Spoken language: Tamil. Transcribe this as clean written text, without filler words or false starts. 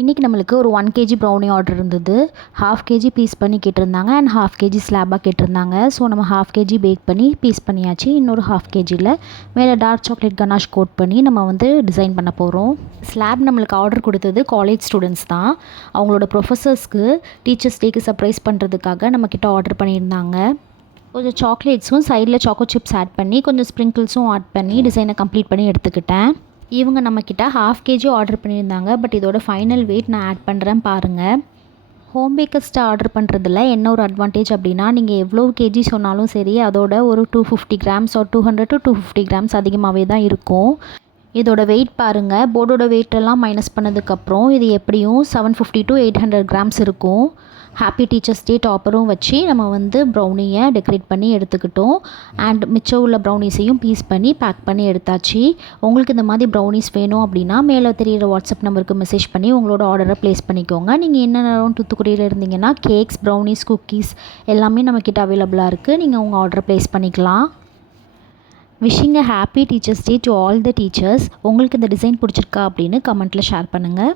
இன்றைக்கி நம்மளுக்கு ஒரு 1 கேஜி ப்ரௌனி ஆர்டர் இருந்தது. 1/2 கேஜி பீஸ் பண்ணி கேட்டிருந்தாங்க அண்ட் 1/2 கேஜி ஸ்லாபாக கேட்டிருந்தாங்க. ஸோ நம்ம 1/2 கேஜி பேக் பண்ணி பீஸ் பண்ணியாச்சு. இன்னொரு 1/2 கேஜியில் மேலே டார்க் சாக்லேட் கனாஷ் கோட் பண்ணி நம்ம வந்து டிசைன் பண்ண போகிறோம். ஸ்லாப் நம்மளுக்கு ஆர்டர் கொடுத்தது காலேஜ் ஸ்டூடெண்ட்ஸ் தான். அவங்களோட ப்ரொஃபஸர்ஸ்க்கு டீச்சர்ஸ் டேக்கு சர்ப்ரைஸ் பண்ணுறதுக்காக நம்மக்கிட்ட ஆர்டர் பண்ணியிருந்தாங்க. கொஞ்சம் சாக்லேட்ஸும் சைடில் சாக்கோ சிப்ஸ் ஆட் பண்ணி கொஞ்சம் ஸ்ப்ரிங்கிள்ஸும் ஆட் பண்ணி டிசைனை கம்ப்ளீட் பண்ணி எடுத்துக்கிட்டேன். இவங்க நம்மக்கிட்ட 1/2 கேஜி ஆர்டர் பண்ணியிருந்தாங்க. பட் இதோட ஃபைனல் வெயிட் நான் ஆட் பண்ணுறேன் பாருங்கள். ஹோம் பேக்கர்ஸ்ட்டு ஆர்டர் பண்ணுறதுல என்ன ஒரு அட்வான்டேஜ் அப்படின்னா, நீங்கள் எவ்வளோ கேஜி சொன்னாலும் சரி அதோட ஒரு 250 கிராம்ஸ் ஒரு 200 to 250 கிராம்ஸ் அதிகமாகவே தான் இருக்கும். இதோட வெயிட் பாருங்கள். போர்டோட வெயிட்டெல்லாம் மைனஸ் பண்ணதுக்கப்புறம் இது எப்படியும் 750 to 800 கிராம்ஸ் இருக்கும். ஹாப்பி டீச்சர்ஸ் டே டாப்பரும் வச்சு நம்ம வந்து ப்ரௌனியை டெக்கரேட் பண்ணி எடுத்துக்கிட்டோம். அண்ட் மிச்சம் உள்ள ப்ரௌனிஸையும் பீஸ் பண்ணி பேக் பண்ணி எடுத்தாச்சு. உங்களுக்கு இந்த மாதிரி ப்ரௌனிஸ் வேணும் அப்படின்னா மேலே தெரியிற வாட்ஸ்அப் நம்பருக்கு மெசேஜ் பண்ணி உங்களோட ஆர்டரை ப்ளேஸ் பண்ணிக்கோங்க. நீங்கள் என்ன நேரம் தூத்துக்குடியில் இருந்தீங்கன்னா கேக்ஸ், ப்ரௌனிஸ், குக்கீஸ் எல்லாமே நம்மக்கிட்ட அவைலபிளாக இருக்குது. நீங்கள் உங்கள் ஆர்டரை ப்ளேஸ் பண்ணிக்கலாம். Wishing a happy teachers day to all the teachers. உங்களுக்கு இந்த டிசைன் பிடிச்சிருக்கா அப்படின்னு கமெண்ட்டில் ஷேர் பண்ணுங்கள்.